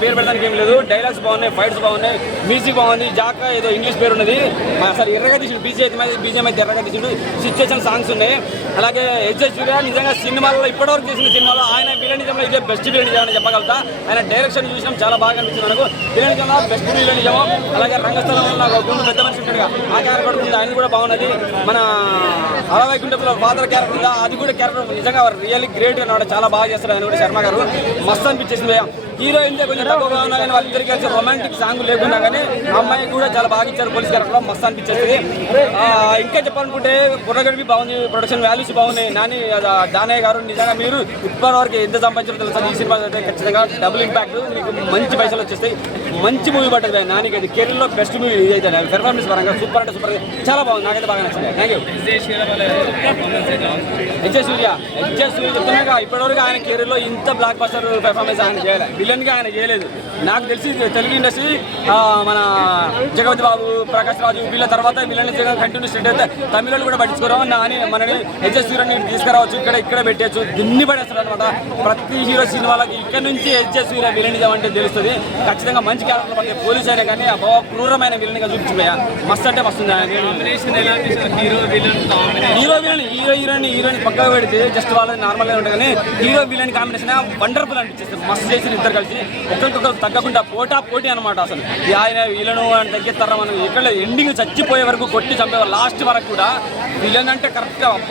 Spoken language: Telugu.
పేరు పెడతానికి ఏం లేదు. డైలాగ్స్ బాగున్నాయి, ఫైట్స్ బాగున్నాయి, మ్యూజిక్ బాగుంది. జాకా ఏదో ఇంగ్లీష్ పేరు ఉన్నది, అసలు ఎర్రగా తీసిండు. బీజేఎం అయితే ఎర్రగా తీసిండు. సిచ్యువేషన్ సాంగ్స్ ఉన్నాయి. అలాగే ఎస్జే సూర్య నిజంగా సినిమాల్లో ఇప్పటివరకు చేసిన సినిమాలో ఆయన విలనిజంలో ఇదే బెస్ట్ విలనిజం అని చెప్పగలుగుతా. ఆయన డైరెక్షన్ చూసినాం, చాలా బాగా అనిపించింది మనకు. విలనిజంలో బెస్ట్ విలనిజం. అలాగే రంగస్థలంలో నాకు గుండు పెద్ద మనిషి ఉంటాడుగా, ఆ క్యారెక్టర్ ఉంది, ఆయన కూడా బాగున్నది. మన అలవైకుంఠంలో ఫాదర్ క్యారెక్టర్ ఉందా, అది కూడా క్యారెక్టర్ నిజంగా రియల్లీ గ్రేట్ అన్నమాట. చాలా బాగా చేస్తారు ఆయన కూడా. శర్మ గారు మస్తు అనిపించేసింది. హీరోయిన్ కొంచెం తక్కువగా ఉన్నా కానీ వాళ్ళిద్దరికి కలిసి రొమాంటిక్ సాంగ్ లేకున్నా కానీ అమ్మాయి కూడా చాలా బాగా ఇచ్చారు. పోలీస్ క్యారెక్టర్ మస్తు అనిపించేది. ఇంకా చెప్పాలనుకుంటే బుర్రగడిపి బాగుంది, ప్రొడక్షన్ వాల్యూస్ బాగున్నాయి. దానయ్య గారు నిజంగా మీరు ఇప్పటివరకు ఎంత సంపాదించారో తెలుసా. ఈ సినిమా అయితే ఖచ్చితంగా డబుల్ ఇంపాక్ట్, మీకు మంచి పైసలు వచ్చేస్తాయి. మంచి మూవీ పడ్డది నానికి. అది కెరీర్లో బెస్ట్ మూవీ అయితే పెర్ఫార్మెన్స్ పరంగా సూపర్ అంటే సూపర్, చాలా బాగుంది. నాకైతే బాగా నచ్చింది. Thank you. ఎస్జే సూర్య చెప్తున్నాగా ఇప్పటివరకు ఆయన కెరీర్లో ఇంత బ్లాక్ బస్టర్ పెర్ఫార్మెన్స్ ఆయన చేయాలి, విలన్గా ఆయన చేయలేదు. నాకు తెలిసి తెలుగు ఇండస్ట్రీ మన జగపతి బాబు, ప్రకాష్ రాజు వీళ్ళ తర్వాత విలన్ కంటిన్యూ స్టేట్ అయితే తమిళ కూడా పట్టించుకోవడం అని మనని ఎస్జే సూర్యని తీసుకురావచ్చు, ఇక్కడ పెట్టచ్చు, దిన్ని పడేస్తారు అనమాట. ప్రతి హీరో సినిమాలకి ఇక్కడ నుంచి ఎస్జే సూర్య విలనిజం అంటే తెలుస్తుంది. ఖచ్చితంగా మంచి క్యారెక్టర్ పడితే పోలీస్ అయినా కానీ క్రూరమైన విలన్గా చూపించిపోయా. మస్తు అంటే మస్తుంది. హీరోయిన్ పక్కగా పెడితే జస్ట్ వాళ్ళని నార్మల్గా ఉంటుంది కానీ హీరో విలన్ కాంబినేషన్ వండర్ఫుల్ అనిపించేస్తుంది. మస్తు చేసి ఇద్దరు కలిసి ఒకరికొకరు తగ్గకుండా పోటీ అనమాట. అసలు ఆయన విలను అని తగ్గిస్తారా మనం ఎక్కడ ఎండింగ్ చచ్చిపోయే వరకు కొట్టి చంపేవారు. లాస్ట్ వరకు కూడా విలన్ అంటే కరెక్ట్గా